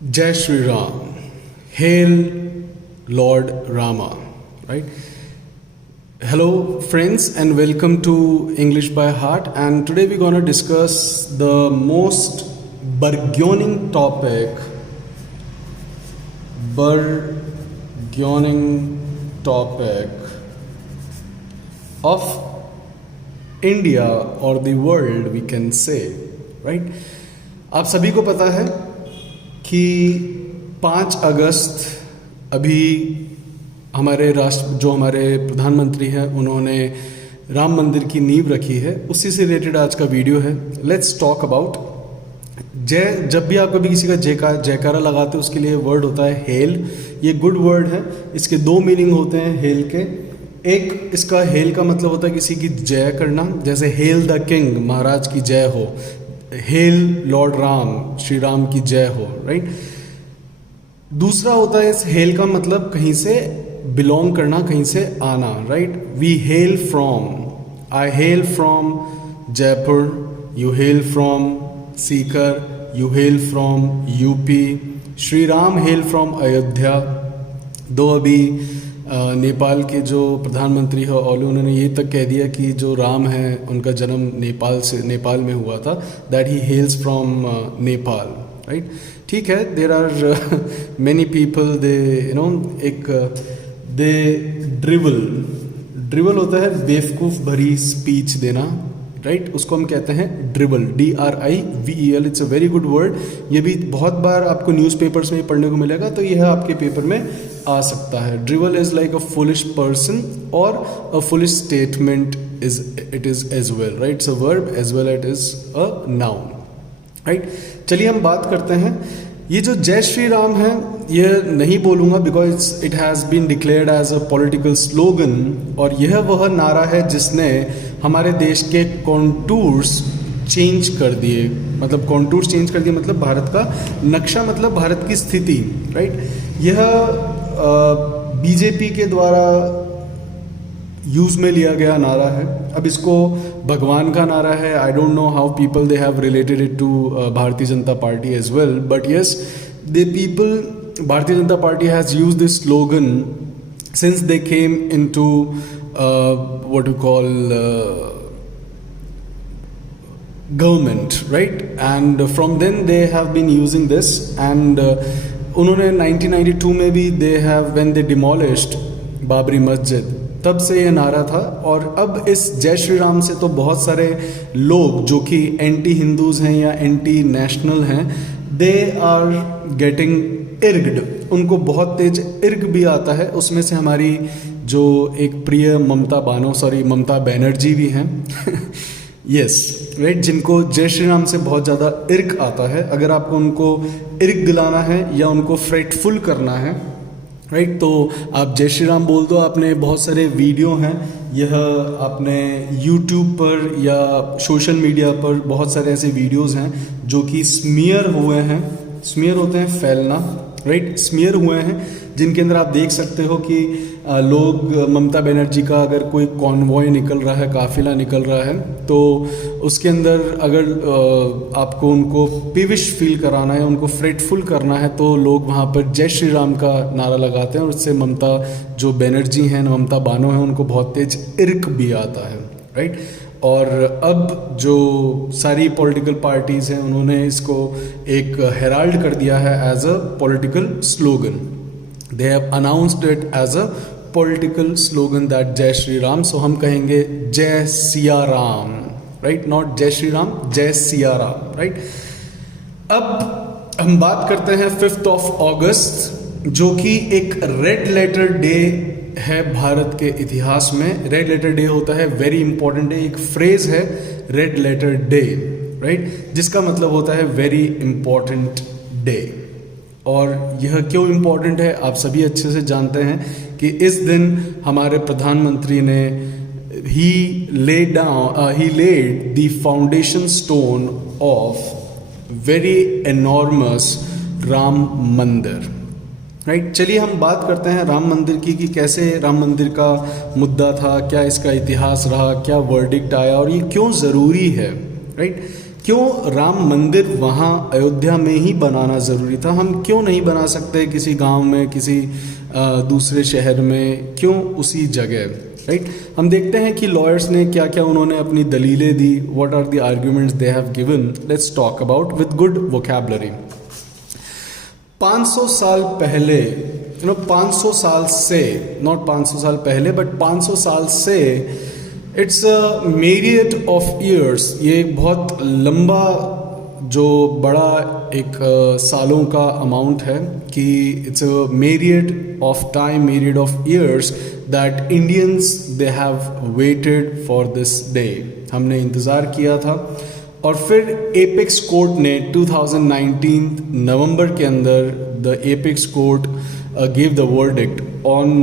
Jai Shri Ram. Hail Lord Rama. Right? Hello, friends, and welcome to English by Heart. And today we're going to discuss the most burgeoning topic of India or the world, we can say. Right? आप सभी को पता है कि 5 अगस्त अभी हमारे हमारे प्रधानमंत्री हैं उन्होंने राम मंदिर की नींव रखी है, उसी से रिलेटेड आज का वीडियो है. लेट्स टॉक अबाउट जय. जब भी आप कभी किसी का जयकारा लगाते हो उसके लिए वर्ड होता है हेल. ये गुड वर्ड है. इसके 2 मीनिंग होते हैं हेल के. एक इसका हेल का मतलब होता है किसी की जय करना, जैसे हेल द किंग, महाराज की जय हो. हेल लॉर्ड राम, श्री राम की जय हो. राइट. दूसरा होता है इस हेल का मतलब कहीं से बिलोंग करना, कहीं से आना. Right. We hail from, I hail from Jaipur, you hail from Sikar, you hail from UP. Shri Ram hail from Ayodhya. दो अभी नेपाल के जो प्रधानमंत्री है ओली, उन्होंने ये तक कह दिया कि जो राम है उनका जन्म नेपाल में हुआ था. That he hails from Nepal. Right. ठीक है. There are many people they they drivel होता है बेवकूफ़ भरी स्पीच देना. राइट. उसको हम कहते हैं dribble, DRIVEL. It's a very good word. ये भी बहुत बार आपको न्यूज़पेपर्स में पढ़ने को मिलेगा, तो यह आपके पेपर में आ सकता है. Dribble is like a foolish person और a foolish statement it is as well. Right. It's a verb as well it is a noun. Right. चलिए हम बात करते हैं. ये जो जय श्री राम है ये नहीं बोलूँगा because it has been declared as a political slogan, और यह वह नारा है जिसने हमारे देश के कॉन्टूर्स चेंज कर दिए. मतलब कॉन्टूर्स चेंज कर दिए मतलब भारत का नक्शा, मतलब भारत की स्थिति. राइट. यह बीजेपी के द्वारा यूज़ में लिया गया नारा है. अब इसको भगवान का नारा है. I don't know how people they have related it to Bharatiya Janata Party as well, but yes Bharatiya Janata Party has use this slogan since they came into what you call government, right? And from then they have been using this, and उन्होंने 1992 में भी when they demolished Babri मस्जिद, तब से ये नारा था. और अब इस जय श्री राम से तो बहुत सारे लोग जो कि एंटी हिंदूज़ हैं या एंटी नेशनल हैं, दे आर गेटिंग इर्ग्ड. उनको बहुत तेज इर्ग भी आता है. उसमें से हमारी जो एक प्रिय ममता बनर्जी भी हैं. यस. राइट. जिनको जय श्री राम से बहुत ज़्यादा इर्क आता है. अगर आपको उनको इर्क दिलाना है या उनको फ्रेटफुल करना है, राइट, तो आप जय श्री राम बोल दो. आपने बहुत सारे वीडियो हैं, यह आपने यूट्यूब पर या सोशल मीडिया पर बहुत सारे ऐसे वीडियोस हैं जो कि स्मीयर हुए हैं. स्मीयर होते हैं फैलना. राइट. स्मीयर हुए हैं जिनके अंदर आप देख सकते हो कि लोग ममता बनर्जी का अगर कोई कॉन्वॉय निकल रहा है, काफिला निकल रहा है, तो उसके अंदर अगर आपको उनको पीविश फील कराना है, उनको फ्रेटफुल करना है, तो लोग वहाँ पर जय श्री राम का नारा लगाते हैं. और उससे ममता जो बनर्जी हैं, ममता बानो हैं, उनको बहुत तेज इर्क भी आता है. राइट. और अब जो सारी पॉलिटिकल पार्टीज़ हैं उन्होंने इसको एक हेराल्ड कर दिया है as a political slogan. They have announced it as a political slogan that Jai Shri Ram. सो हम कहेंगे जय सिया राम. राइट. नॉट जय श्री राम, जय सिया राम. राइट. अब हम बात करते हैं 5 अगस्त, जो कि एक रेड लेटर डे है भारत के इतिहास में. रेड लेटर डे होता है वेरी इंपॉर्टेंट डे. एक फ्रेज है रेड लेटर डे. राइट. जिसका मतलब होता है वेरी इंपॉर्टेंट डे. और यह क्यों इम्पॉर्टेंट है आप सभी अच्छे से जानते हैं कि इस दिन हमारे प्रधानमंत्री ने ही laid the foundation stone of very enormous Ram Mandir. Right. चलिए हम बात करते हैं राम मंदिर की कि कैसे राम मंदिर का मुद्दा था, क्या इसका इतिहास रहा, क्या वर्डिक्ट आया और ये क्यों ज़रूरी है. राइट. क्यों राम मंदिर वहाँ अयोध्या में ही बनाना ज़रूरी था? हम क्यों नहीं बना सकते किसी गांव में, किसी दूसरे शहर में, क्यों उसी जगह, राइट? हम देखते हैं कि लॉयर्स ने क्या क्या उन्होंने अपनी दलीलें दी, what are the arguments they have given. Let's talk about with good vocabulary. 500 साल पहले, 500 साल से, नॉट 500 साल पहले बट 500 साल से, it's a myriad of years. ये बहुत लंबा जो बड़ा एक सालों का अमाउंट है कि it's a myriad of time, myriad of years that Indians they have waited for this day. हमने इंतज़ार किया था. और फिर एपेक्स कोर्ट ने 2019 नवंबर के अंदर the apex court gave the verdict on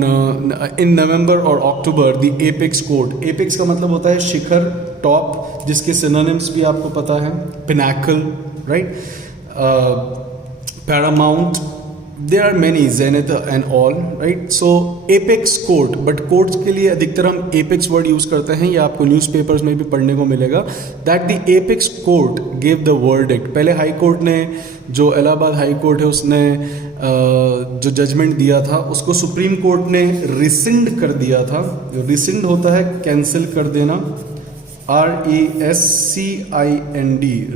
in November or October. The apex court, apex का मतलब होता है शिखर, टॉप, जिसके synonyms भी आपको पता है, pinnacle, right? Paramount, there are many, zenith and all, right? So apex court, but courts के लिए अधिकतर हम apex word use करते हैं, ये आपको newspapers में भी पढ़ने को मिलेगा. That the apex court gave the verdict. पहले हाई कोर्ट ने, जो इलाहाबाद हाई कोर्ट है, उसने जो जजमेंट दिया था उसको सुप्रीम कोर्ट ने रिसिंड कर दिया था. रिसिंड होता है कैंसिल कर देना, RESCIND,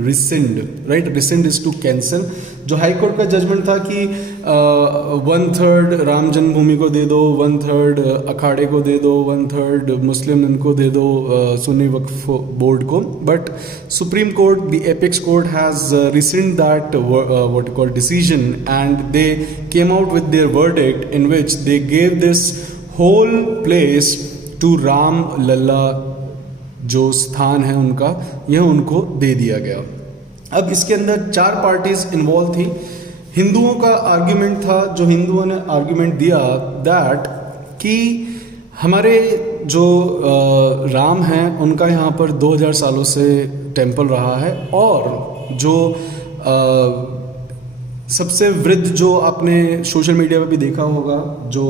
rescind, right? Rescind is to cancel. जो हाई कोर्ट का जजमेंट था कि 1/3 राम जन्मभूमि को दे दो, 1/3 अखाड़े को दे दो, 1/3 मुस्लिम इनको दे दो, सुन्नी वक्फ बोर्ड को. But Supreme Court, the apex court has rescind that what you call decision, and they came out with their verdict in which they gave this whole place to Ram Lalla. जो स्थान है उनका, यह उनको दे दिया गया. अब इसके अंदर 4 पार्टीज इन्वॉल्व थी. हिंदुओं का आर्ग्यूमेंट था, जो हिंदुओं ने आर्ग्यूमेंट दिया दैट कि हमारे जो राम हैं उनका यहाँ पर 2000 सालों से टेम्पल रहा है, और जो सबसे वृद्ध, जो आपने सोशल मीडिया पर भी देखा होगा, जो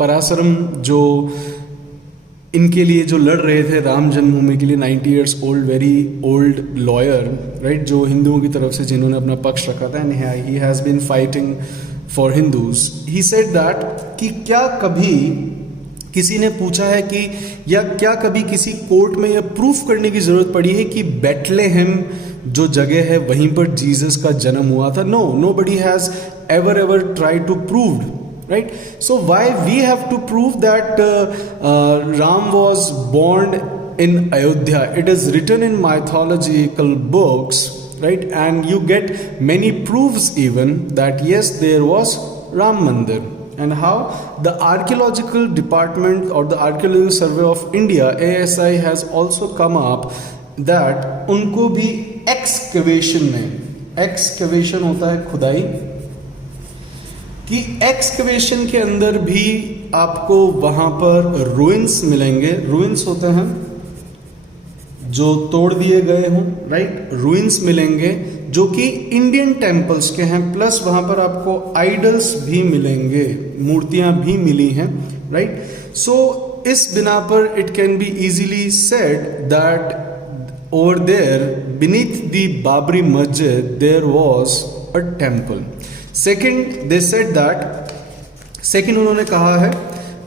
पराशरम, जो इनके लिए जो लड़ रहे थे राम जन्मभूमि के लिए, 90 years old, very old lawyer, right, जो हिंदुओं की तरफ से जिन्होंने अपना पक्ष रखा था, and he has been fighting for Hindus. He said that कि क्या कभी किसी ने पूछा है कि, या क्या कभी किसी कोर्ट में यह प्रूफ करने की ज़रूरत पड़ी है कि बेथलेहेम जो जगह है वहीं पर जीसस का जन्म हुआ था? No, nobody has ever tried to prove, right? So why we have to prove that Ram was born in Ayodhya? It is written in mythological books, right? And you get many proofs even that yes, there was Ram Mandir. And how the archaeological department or the archaeological survey of India, ASI, has also come up that उनको भी excavation में, excavation होता है खुदाई, कि excavation के अंदर भी आपको वहां पर रूइंस मिलेंगे. रूइंस होते हैं जो तोड़ दिए गए हों, राइट? रूइंस मिलेंगे जो कि इंडियन टेम्पल्स के हैं, प्लस वहां पर आपको आइडल्स भी मिलेंगे, मूर्तियां भी मिली हैं, राइट? सो इस बिना पर it can be easily said that over there beneath the Babri Masjid there was a temple. Second, they said that, second उन्होंने कहा है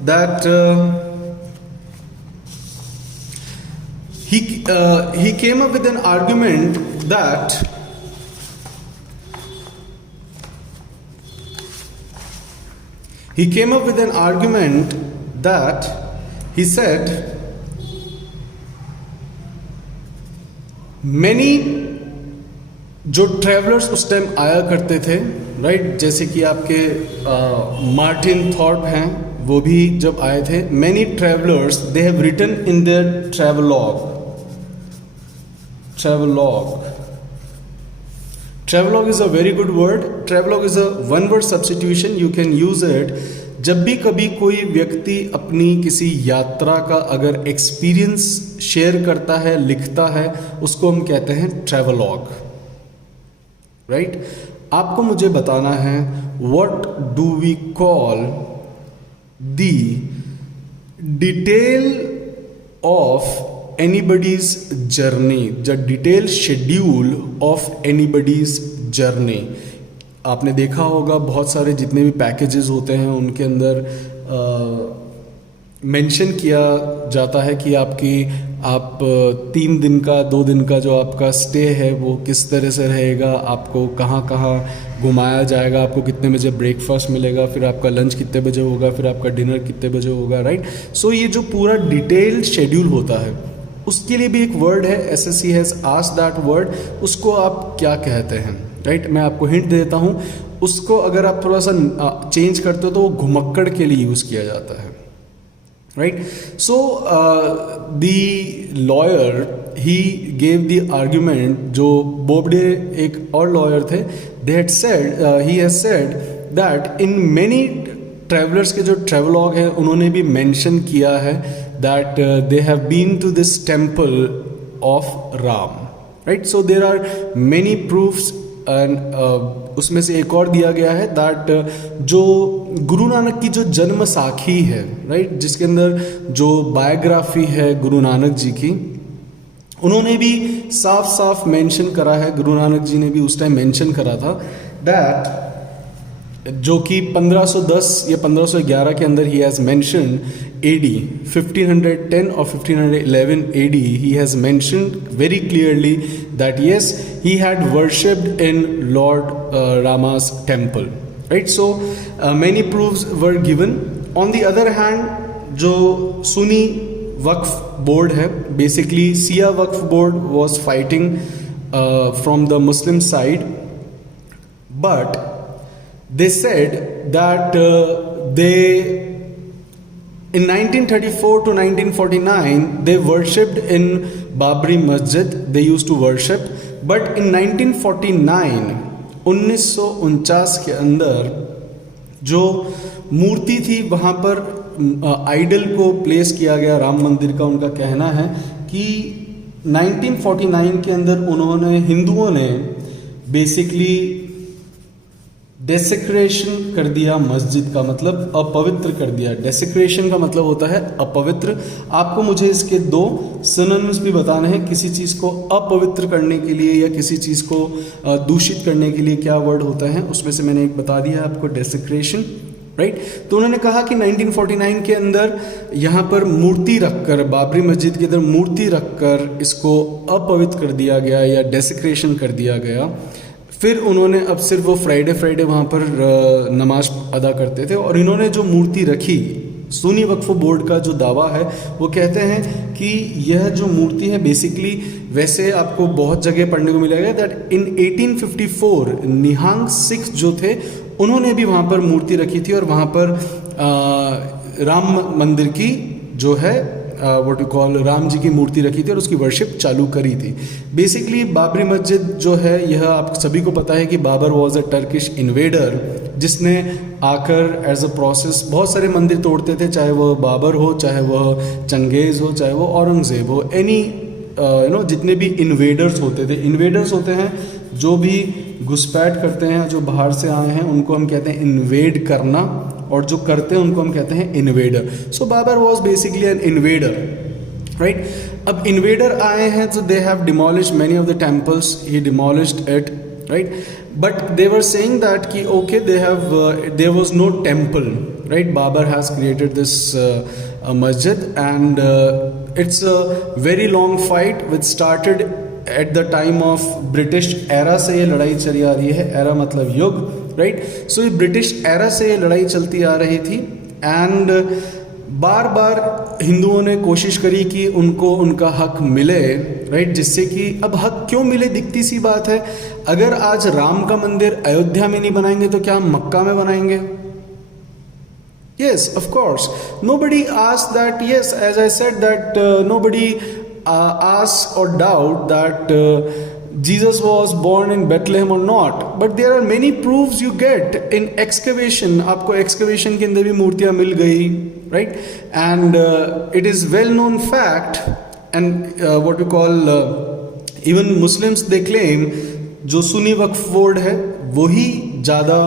that he came up with an argument that he said many जो travellers उस time आया करते थे, right, जैसे कि आपके मार्टिन थॉर्प हैं, वो भी जब आए थे, many travellers they have written in their travelogue. Travelogue is a very good word. Travelogue is a one word substitution. You can use it जब भी कभी कोई व्यक्ति अपनी किसी यात्रा का अगर एक्सपीरियंस शेयर करता है, लिखता है, उसको हम कहते हैं ट्रैवलॉग, राइट? आपको मुझे बताना है what do we call the detail of anybody's journey, the detailed schedule of anybody's journey. आपने देखा होगा बहुत सारे जितने भी पैकेजेस होते हैं उनके अंदर मेंशन किया जाता है कि आप 3 दिन का 2 दिन का जो आपका स्टे है वो किस तरह से रहेगा, आपको कहाँ कहाँ घुमाया जाएगा, आपको कितने बजे ब्रेकफास्ट मिलेगा, फिर आपका लंच कितने बजे होगा, फिर आपका डिनर कितने बजे होगा, राइट. सो ये जो पूरा डिटेल्ड शेड्यूल होता है उसके लिए भी एक वर्ड है, SSC has asked that word, उसको आप क्या कहते हैं, राइट. मैं आपको हिंट दे देता हूँ, उसको अगर आप थोड़ा सा चेंज करते हो तो वो घुमक्कड़ के लिए यूज़ किया जाता है, right. So the lawyer he gave the argument, जो बोबडे एक और लॉयर थे, they had said he has said that in many travelers के जो travelogue है उन्होंने भी mention किया है that they have been to this temple of Ram, right. So there are many proofs and उसमें से एक और दिया गया है दैट जो गुरु नानक की जो जन्म साखी है, राइट, जिसके अंदर जो बायोग्राफी है गुरु नानक जी की, उन्होंने भी साफ साफ मेंशन करा है, गुरु नानक जी ने भी उस टाइम मेंशन करा था दैट जो कि 1510 या 1511 के अंदर he has mention AD 1510 or 1511 AD he has mentioned very clearly that yes he had worshipped in Lord Rama's temple, right. So many proofs were given. On the other hand जो Sunni Waqf board है, basically Shia Waqf board was fighting from the Muslim side, but they said that they in 1934 to 1949 they worshipped in Babri Masjid, they used to worship, but in 1949 1949 के अंदर जो मूर्ति थी वहाँ पर idol को place किया गया राम मंदिर का. उनका कहना है कि 1949 के अंदर उन्होंने हिंदुओं ने बेसिकली डेसिक्रेशन कर दिया मस्जिद का, मतलब अपवित्र कर दिया. डेसिक्रेशन का मतलब होता है अपवित्र. आपको मुझे इसके 2 सिनोनिम्स भी बताने हैं, किसी चीज़ को अपवित्र करने के लिए या किसी चीज़ को दूषित करने के लिए क्या वर्ड होता है. उसमें से मैंने एक बता दिया आपको, डेसिक्रेशन, राइट. तो उन्होंने कहा कि 1949 के अंदर यहाँ पर मूर्ति रखकर, बाबरी मस्जिद के अंदर मूर्ति रखकर इसको अपवित्र कर दिया गया या डेसिक्रेशन कर दिया गया. फिर उन्होंने अब सिर्फ वो फ्राइडे वहाँ पर नमाज अदा करते थे, और इन्होंने जो मूर्ति रखी, सुन्नी वक्फ बोर्ड का जो दावा है वो कहते हैं कि यह जो मूर्ति है बेसिकली, वैसे आपको बहुत जगह पढ़ने को मिलेगा दैट इन 1854 निहांग सिख जो थे उन्होंने भी वहाँ पर मूर्ति रखी थी, और वहाँ पर राम मंदिर की जो है what you call Ram ji की मूर्ति रखी थी और उसकी वर्शिप चालू करी थी. बेसिकली बाबरी मस्जिद जो है, यह आप सभी को पता है कि Babur was a Turkish invader जिसने आकर एज अ प्रोसेस बहुत सारे मंदिर तोड़ते थे, चाहे वह बाबर हो, चाहे वह चंगेज़ हो, चाहे वह औरंगज़ेब हो, एनी जितने भी इन्वेडर्स होते थे. इन्वेडर्स होते हैं जो भी घुसपैठ करते हैं, जो बाहर से आए हैं उनको हम कहते हैं इन्वेड करना, और जो करते हैं उनको हम कहते हैं invader. So Babar was basically an invader, right. अब इन्वेडर आए हैं तो they have demolished many of the temples, he demolished it, right. But they were saying that कि okay they have there was no temple, right. Babar has created this masjid and it's a very long fight which started at the time of British era से ये लड़ाई चली आ रही है. Era मतलब युग, right. सो ये ब्रिटिश एरा से ये लड़ाई चलती आ रही थी, एंड बार बार हिंदुओं ने कोशिश करी कि उनको उनका हक मिले, राइट. जिससे कि अब हक क्यों मिले, दिखती सी बात है, अगर आज राम का मंदिर अयोध्या में नहीं बनाएंगे तो क्या हम मक्का में बनाएंगे? Yes, of course. Nobody asked that. Yes, as I said that nobody asks or doubt that Jesus was born in Bethlehem or not. But there are many proofs you get in excavation. आपको excavation के अंदर भी मूर्तियाँ मिल गई, right? And it is well-known fact. And what we call even Muslims they claim जो Sunni Waqf board है वही ज़्यादा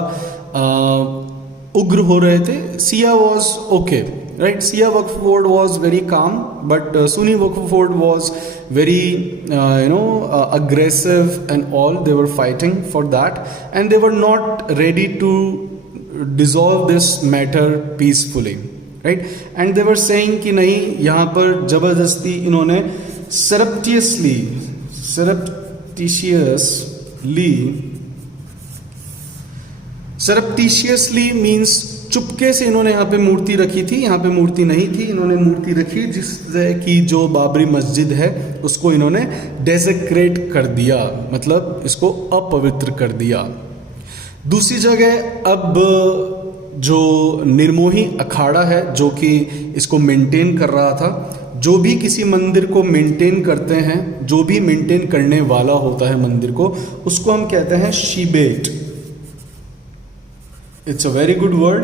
उग्र हो रहे थे. Siya was okay, right. Siya Waqf was very calm, but Sunni Waqf was very aggressive and all. They were fighting for that, and they were not ready to dissolve this matter peacefully, right? And they were saying कि नहीं, यहाँ पर जबरदस्ती इन्होंने surreptitiously means चुपके से इन्होंने यहाँ पे मूर्ति रखी थी. यहाँ पे मूर्ति नहीं थी, इन्होंने मूर्ति रखी जिससे कि जो बाबरी मस्जिद है उसको इन्होंने डेसेक्रेट कर दिया, मतलब इसको अपवित्र कर दिया. दूसरी जगह अब जो निर्मोही अखाड़ा है जो कि इसको मेंटेन कर रहा था, जो भी किसी मंदिर को मेंटेन करते हैं, जो भी मेंटेन करने वाला होता है मंदिर को, उसको हम कहते हैं शिबेट. It's a very good word,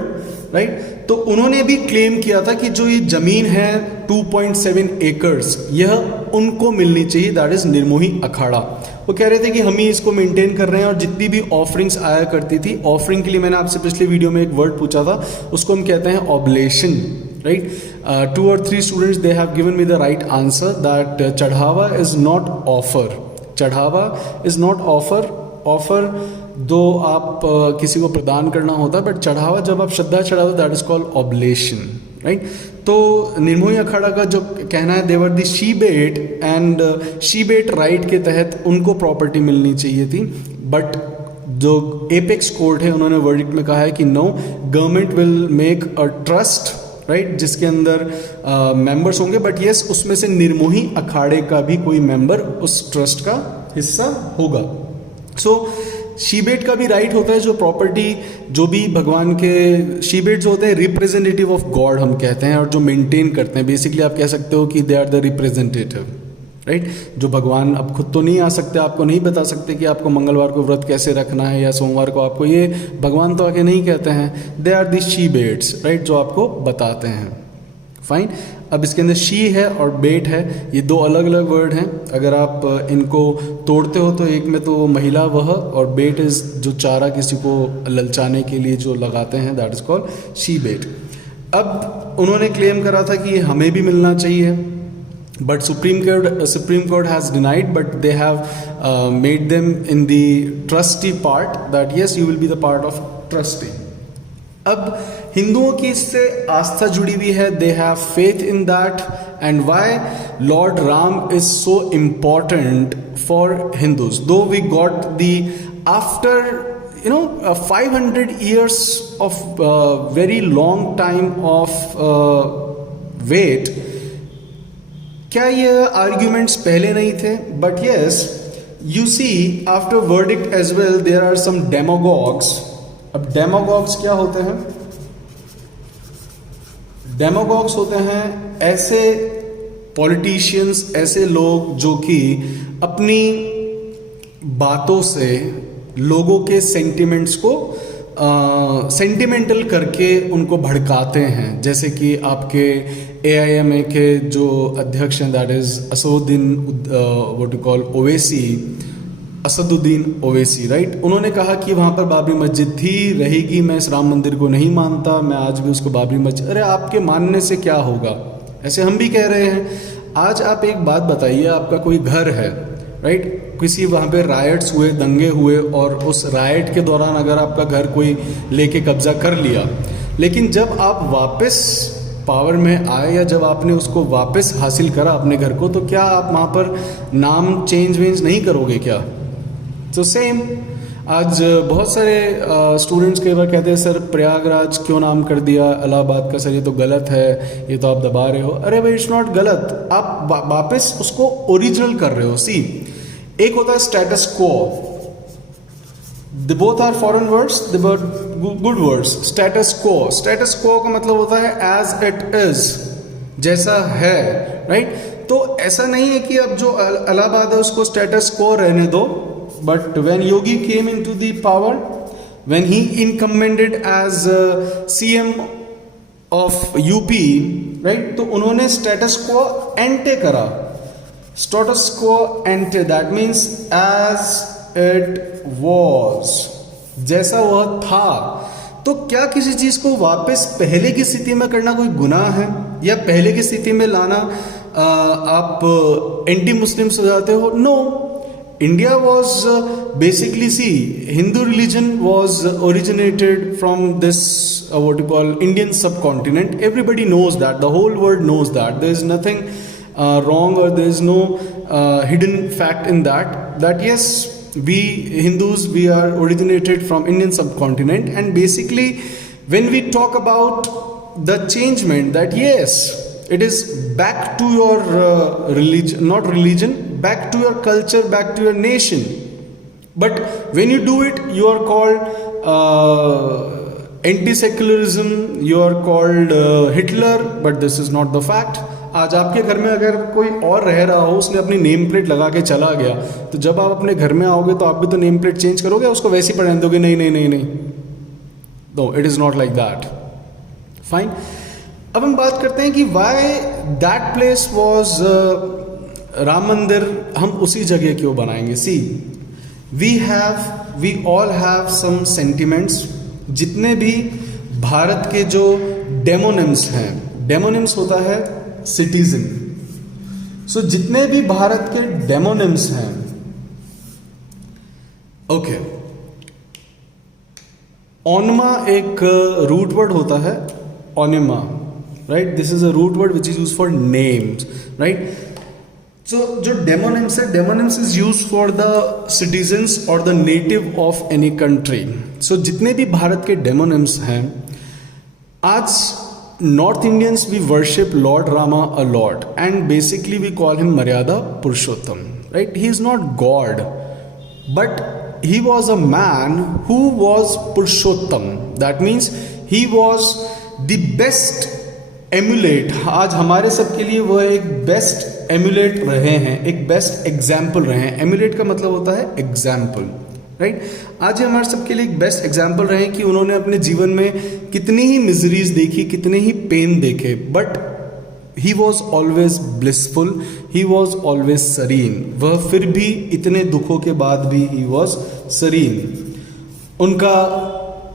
right. तो उन्होंने भी क्लेम किया था कि जो ये जमीन है 2.7 एकर्स, यह उनको मिलनी चाहिए, दैट इज निर्मोही अखाड़ा. वो कह रहे थे कि हम ही इसको मेंटेन कर रहे हैं, और जितनी भी ऑफरिंग्स आया करती थी, ऑफरिंग के लिए मैंने आपसे पिछले वीडियो में एक वर्ड पूछा था, उसको हम कहते हैं oblation, right. 2 or 3 students they have given me the right answer that चढ़ावा is not offer. चढ़ावा is not offer. ऑफर दो आप किसी को प्रदान करना होता है, बट चढ़ावा जब आप श्रद्धा चढ़ाते हो, that is called oblation, right. तो निर्मोही अखाड़ा का जो कहना है, देवर द शीबेट, एंड शीबेट राइट के तहत उनको प्रॉपर्टी मिलनी चाहिए थी. बट जो एपेक्स कोर्ट है, उन्होंने वर्डिक्ट में कहा है कि no, government will make a trust, right, जिसके अंदर मेंबर्स होंगे, बट यस, उसमें से निर्मोही अखाड़े का भी कोई मेंबर उस ट्रस्ट का हिस्सा होगा. सो शीबेट का भी राइट होता है, जो प्रॉपर्टी जो भी भगवान के शीबेट जो होते हैं रिप्रेजेंटेटिव ऑफ गॉड हम कहते हैं, और जो मेंटेन करते हैं, बेसिकली आप कह सकते हो कि they are the representative, right. जो भगवान अब खुद तो नहीं आ सकते, आपको नहीं बता सकते कि आपको मंगलवार को व्रत कैसे रखना है या सोमवार को आपको, ये भगवान तो आके नहीं कहते हैं. दे आर द शीबेट्स, राइट, जो आपको बताते हैं. फाइन. अब इसके अंदर शी है और बेट है, ये दो अलग अलग वर्ड हैं. अगर आप इनको तोड़ते हो तो एक में तो महिला वह, और बेट इज जो चारा किसी को ललचाने के लिए जो लगाते हैं, दैट इज कॉल्ड शी बेट. अब उन्होंने क्लेम करा था कि ये हमें भी मिलना चाहिए, but Supreme Court has denied, but they have made them in the trustee part, that yes you will be the part of trustee. अब हिंदुओं की इससे आस्था जुड़ी हुई है, they have faith in that, and why Lord Ram is so important for Hindus. Though we got the after 500 years of very long time of wait. क्या ये आर्ग्यूमेंट्स पहले नहीं थे? But yes, you see after verdict as well there are some demagogues. अब demagogues क्या होते हैं? डेमोगॉग्स होते हैं ऐसे पॉलिटिशियंस, ऐसे लोग जो कि अपनी बातों से लोगों के सेंटिमेंट्स को सेंटिमेंटल करके उनको भड़काते हैं. जैसे कि आपके AIMA के जो अध्यक्ष हैं, that is Asaduddin Owaisi, right. उन्होंने कहा कि वहाँ पर बाबरी मस्जिद थी, रहेगी. मैं इस राम मंदिर को नहीं मानता, मैं आज भी उसको बाबरी मस्जिद. अरे आपके मानने से क्या होगा? ऐसे हम भी कह रहे हैं. आज आप एक बात बताइए, आपका कोई घर है, राइट, किसी वहाँ पे रायट्स हुए, दंगे हुए, और उस रायट के दौरान अगर आपका घर कोई लेके कब्जा कर लिया, लेकिन जब आप वापस पावर में आए या जब आपने उसको वापस हासिल करा अपने घर को, तो क्या आप वहाँ पर नाम चेंज नहीं करोगे क्या? तो सेम आज बहुत सारे स्टूडेंट्स कई बार कहते हैं, सर प्रयागराज क्यों नाम कर दिया इलाहाबाद का? सर ये तो गलत है, ये तो आप दबा रहे हो. अरे भाई, इट्स नॉट गलत, आप वापस उसको ओरिजिनल कर रहे हो. सी, एक होता है status quo, they both are foreign words, they both good words. Status quo का मतलब होता है एज इट इज, जैसा है, राइट. तो ऐसा नहीं है कि अब जो इलाहाबाद है उसको स्टेटस क्वो रहने दो. But when Yogi came into the power, when he incumbent as CM of UP, right, तो उन्होंने status quo ante करा. Status quo ante, that means as it was, जैसा वह था तो क्या किसी चीज को वापस पहले की स्थिति में करना कोई गुनाह है, या पहले की स्थिति में लाना आप एंटी मुस्लिम्स हो जाते हो? No, India was basically, see, Hindu religion was originated from this what you call Indian subcontinent. Everybody knows that, the whole world knows that. There is nothing wrong, or there is no hidden fact in that, that yes, we Hindus, we are originated from Indian subcontinent. And basically when we talk about the changement, that yes, it is back to your religion, not religion, back to your culture, back to your nation. But when you do it, you are called anti secularism, you are called Hitler, but this is not the fact. आज आपके घर में अगर कोई और रह रहा हो, उसने अपनी नेम प्लेट लगा के चला गया, तो जब आप अपने घर में आओगे तो आप भी तो नेम प्लेट चेंज करोगे, उसको वैसे ही पहन दोगे? नहीं नहीं नहीं नहीं, no, it is not like that. Fine. अब हम बात करते हैं कि why that place was, Ram Mandir हम उसी जगह क्यों बनाएंगे? See, we all have some sentiments. जितने भी भारत के जो डेमोनिम्स हैं, डेमोनिम्स होता है सिटीजन. सो जितने भी भारत के डेमोनिम्स हैं, ओके, ओनमा एक रूट वर्ड होता है, onyma, right? This is a root word which is use for names, right? So जो डेमोनिम्स है, demonyms is use for the citizens और the native of any country. So जितने भी भारत के डेमोनिम्स हैं, आज north Indians we worship Lord Rama a lot, and basically we call him Maryada Purushottam, right? He is not god, but he was a man who was Purushottam. That means he was the best emulate. आज हमारे सबके लिए वह एक best emulate रहे हैं, एक best example रहे हैं. एम्युलेट का मतलब होता है एग्जाम्पल, राइट? आज ये हमारे सबके लिए एक बेस्ट एग्जाम्पल रहे कि उन्होंने अपने जीवन में कितनी ही मिजरीज देखी, कितने ही पेन देखे, but he was always blissful, he was always serene. वह फिर भी इतने दुखों के बाद भी ही वॉज सरीन. उनका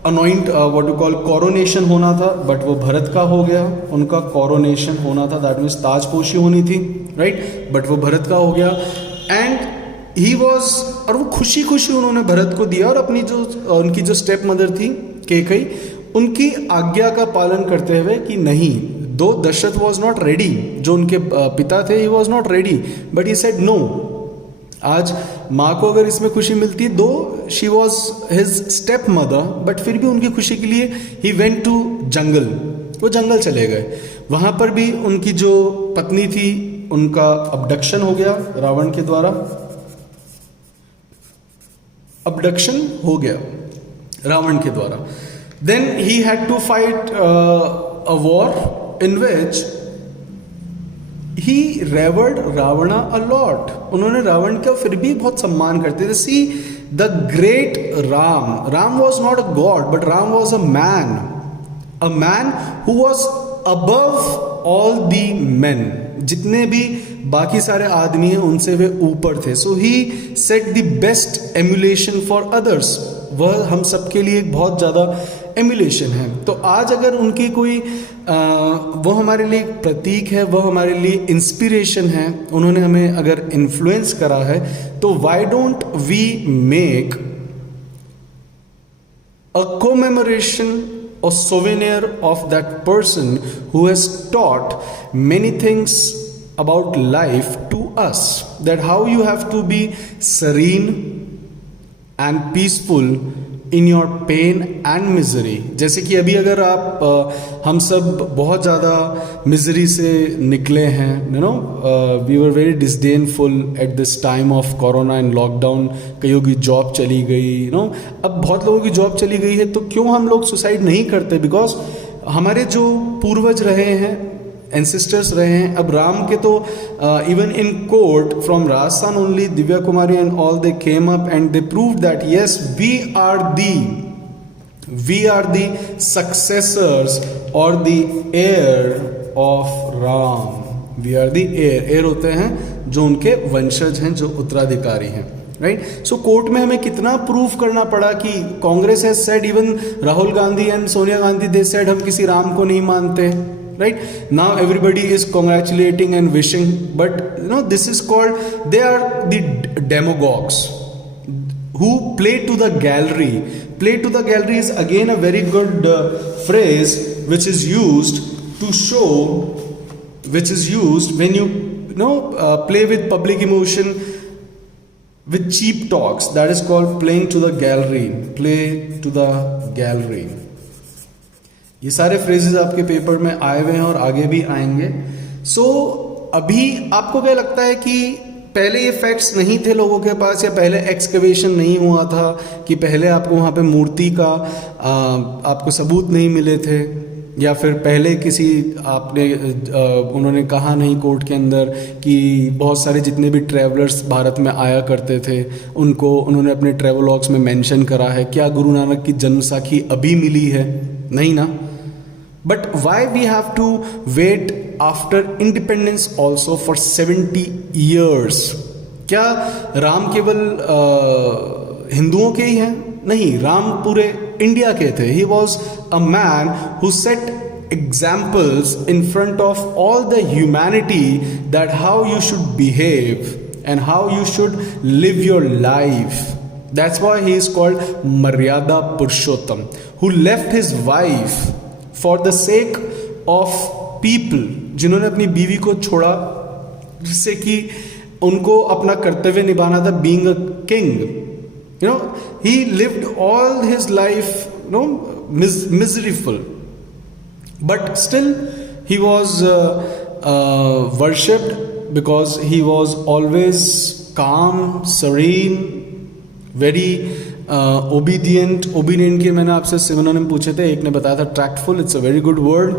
anoint what you call coronation होना था, बट वो भरत का हो गया. उनका कोरोनेशन होना था, दैट मीन्स ताजपोशी होनी थी, राइट? बट वो भरत का हो गया. एंड ही वॉज, और वो खुशी खुशी उन्होंने भरत को दिया, और अपनी जो उनकी जो स्टेप मदर थी कैकेयी, उनकी आज्ञा का पालन करते हुए कि नहीं, दो दशरथ वॉज नॉट रेडी, जो उनके पिता थे, he was not ready, but he said no. आज माँ को अगर इसमें खुशी मिलती है, though she was his step mother, but फिर भी उनकी खुशी के लिए ही वेंट टू जंगल, वो जंगल चले गए. वहां पर भी उनकी जो पत्नी थी, उनका अबडक्शन हो गया रावण के द्वारा. अबडक्शन हो गया रावण के द्वारा. Then he had to fight a war in which he revered Ravana a lot. उन्होंने रावण का फिर भी बहुत सम्मान करते थे. See, the great Ram was not a god, but Ram was a man who was above all the men. जितने भी बाकी सारे आदमी हैं उनसे वे ऊपर थे. So he set the best emulation for others. वह हम सबके लिए एक बहुत ज़्यादा एम्युलेशन है. तो आज अगर उनकी कोई वो हमारे लिए एक प्रतीक है, वो हमारे लिए इंस्पिरेशन है, उन्होंने हमें अगर इन्फ्लुएंस करा है, तो why don't we make a commemoration or souvenir of that person who has taught many things about life to us, that how you have to be serene and peaceful in your pain and misery. जैसे कि अभी अगर आप हम सब बहुत ज़्यादा misery से निकले हैं, you know, we were very disdainful at this time of corona and lockdown. कईयों की जॉब चली गई, यू नो, अब बहुत लोगों की जॉब चली गई है, तो क्यों हम लोग सुसाइड नहीं करते? बिकॉज हमारे जो पूर्वज रहे हैं, एंसेस्टर्स रहे हैं. अब राम के तो even in court from Rajasthan only, Divya Kumari and all, they came up and they proved that yes, we are the successors और the heir of Ram. We are the heir. Heir होते हैं जो उनके वंशज हैं, जो उत्तराधिकारी हैं. राइट. सो कोर्ट में हमें कितना प्रूफ करना पड़ा कि Congress has said, even Rahul Gandhi and Sonia Gandhi they said हम किसी राम को नहीं मानते. Right now everybody is congratulating and wishing, but this is called, they are the demagogues who play to the gallery. Play to the gallery is again a very good phrase which is used to show, which is used when you play with public emotion with cheap talks. That is called playing to the gallery. Play to the gallery. ये सारे phrases आपके paper में आए हुए हैं और आगे भी आएंगे. सो अभी आपको क्या लगता है कि पहले ये फैक्ट्स नहीं थे लोगों के पास, या पहले एक्सकवेशन नहीं हुआ था, कि पहले आपको वहाँ पे मूर्ति का आपको सबूत नहीं मिले थे, या फिर पहले किसी उन्होंने कहा नहीं कोर्ट के अंदर कि बहुत सारे जितने भी ट्रैवलर्स भारत में आया करते थे उनको उन्होंने अपने ट्रैवलॉग्स में मेंशन करा है? क्या गुरु नानक की जन्मसाखी अभी मिली है? नहीं ना. But why we have to wait after independence also for 70 years? क्या राम केवल हिंदुओं के ही हैं? नहीं, राम पूरे इंडिया के थे. He was a man who set examples in front of all the humanity that how you should behave and how you should live your life. That's why he is called Maryada Purushottam, who left his wife for the sake of people, जिन्होंने अपनी बीवी को छोड़ा जिससे कि उनको अपना कर्तव्य निभाना था, being a king. He lived all his life miserable, but still he was worshipped because he was always calm, serene, very obedient के मैंने आपसे सिनोनिम पूछे थे. एक ने बताया था tactful. It's a very good word,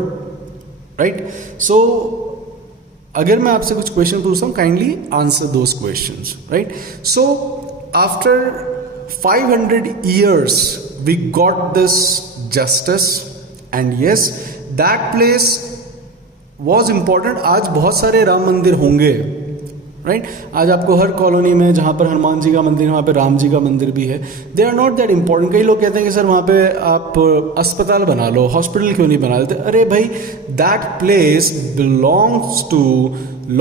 right. So अगर मैं आपसे कुछ क्वेश्चन पूछता हूँ, kindly answer those questions, right. So after 500 years we got this justice, and yes, that place was important. आज बहुत सारे राम मंदिर होंगे, राइट. आज आपको हर कॉलोनी में जहाँ पर हनुमान जी का मंदिर है वहाँ पे राम जी का मंदिर भी है. They are not that important. कई लोग कहते हैं कि सर वहाँ पे आप अस्पताल बना लो, हॉस्पिटल क्यों नहीं बना देते? अरे भाई, that place belongs to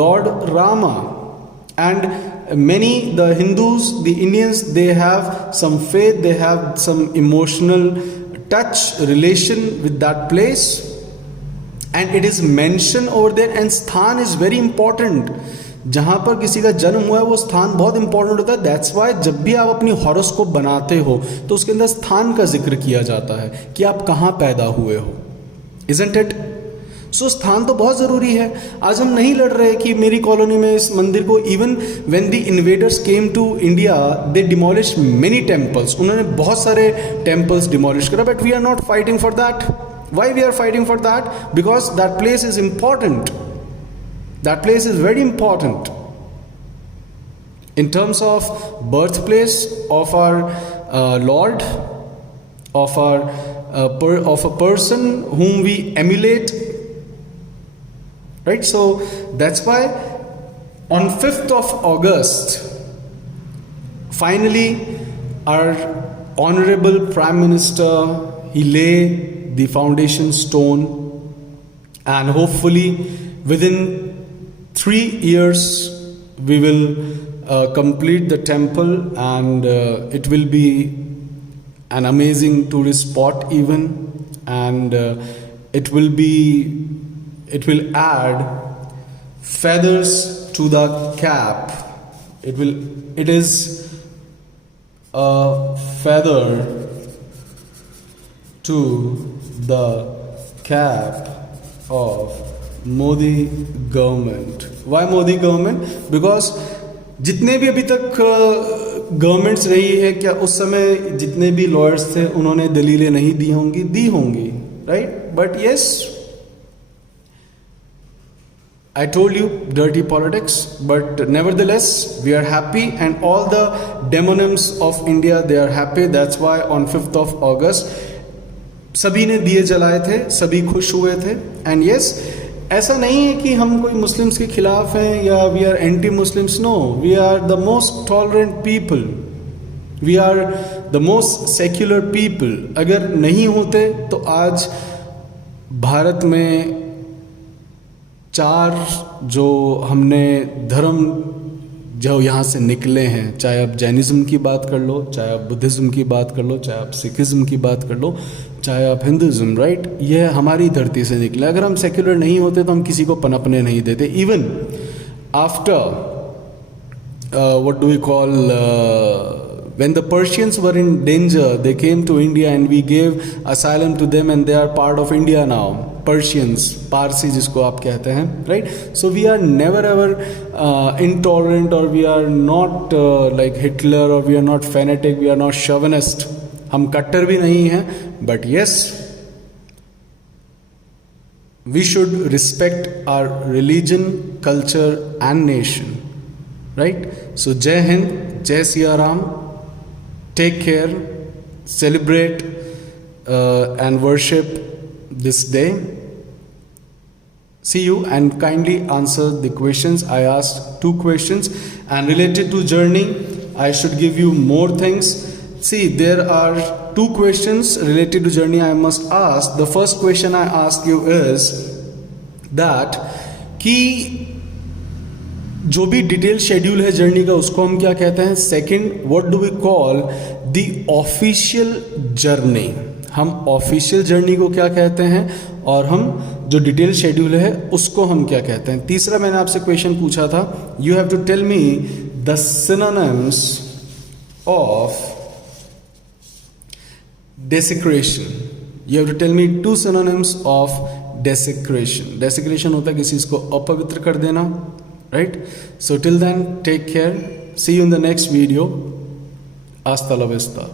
Lord Rama, and many the Hindus, the Indians, they have some faith, they have some emotional touch relation with that place, and it is mentioned over there. And sthan is very important. जहाँ पर किसी का जन्म हुआ है वो स्थान बहुत इंपॉर्टेंट होता है. दैट्स वाई जब भी आप अपनी हॉरोस्कोप बनाते हो तो उसके अंदर स्थान का जिक्र किया जाता है कि आप कहाँ पैदा हुए हो. Isn't it? सो स्थान तो बहुत ज़रूरी है. आज हम नहीं लड़ रहे कि मेरी कॉलोनी में इस मंदिर को, even when the invaders came to India they demolish many temples. उन्होंने बहुत सारे टेम्पल्स डिमोलिश करा, but we are not fighting for that. Why we are fighting for that? Because that place is important. That place is very important in terms of birthplace of our Lord, of a person whom we emulate, right? So that's why on 5th of August, finally, our honorable Prime Minister, he lay the foundation stone, and hopefully within 3 years we will complete the temple, and it will be an amazing tourist spot even, and it will add feathers to the cap. It is a feather to the cap of Modi government. Why Modi government? Because जितने भी अभी तक governments रही है, क्या उस समय जितने भी लॉयर्स थे उन्होंने दलीलें नहीं दी होंगी, right? But yes, I told you dirty politics, but nevertheless we are happy, and all the demonyms of India, they are happy. That's why on 5th of August सभी ने दिए जलाए थे, सभी खुश हुए थे. And yes, ऐसा नहीं है कि हम कोई मुस्लिम्स के खिलाफ हैं या we are anti Muslims, no, we are the most tolerant people, we are the most secular people. अगर नहीं होते तो आज भारत में 4 जो हमने धर्म जो यहाँ से निकले हैं, चाहे आप जैनिज़्म की बात कर लो, चाहे आप बुद्धिज़्म की बात कर लो, चाहे आप सिखिज़्म की बात कर लो, चाहे आप हिंदुज़्म, राइट, ये हमारी धरती से निकले। अगर हम सेक्युलर नहीं होते तो हम किसी को पनपने नहीं देते। Even after what do we call when the Persians were in danger, they came to India and we gave asylum to them and they are part of India now. Persians, Parsi जिसको आप कहते हैं, right? So we are never ever intolerant, or we are not like Hitler, or we are not fanatic, we are not chauvinist. हम कट्टर भी नहीं हैं, but yes, we should respect our religion, culture and nation, right? So Jai Hind, Jai Siya Ram. Take care, celebrate and worship this day. See you, and kindly answer the questions. I asked 2 questions, and related to journey, I should give you more things. See, there are 2 questions related to journey I must ask. The first question I ask you is that कि जो भी detail schedule है journey का उसको हम क्या कहते हैं। Second, what do we call the official journey, हम ऑफिशियल जर्नी को क्या कहते हैं, और हम जो डिटेल शेड्यूल है उसको हम क्या कहते हैं। तीसरा, मैंने आपसे क्वेश्चन पूछा था, you have to tell me the synonyms of desecration. You have to tell me 2 synonyms of desecration. Desecration होता है किसी चीज को अपवित्र कर देना, right? So till then, take care. See you in the next video. Hasta la vista.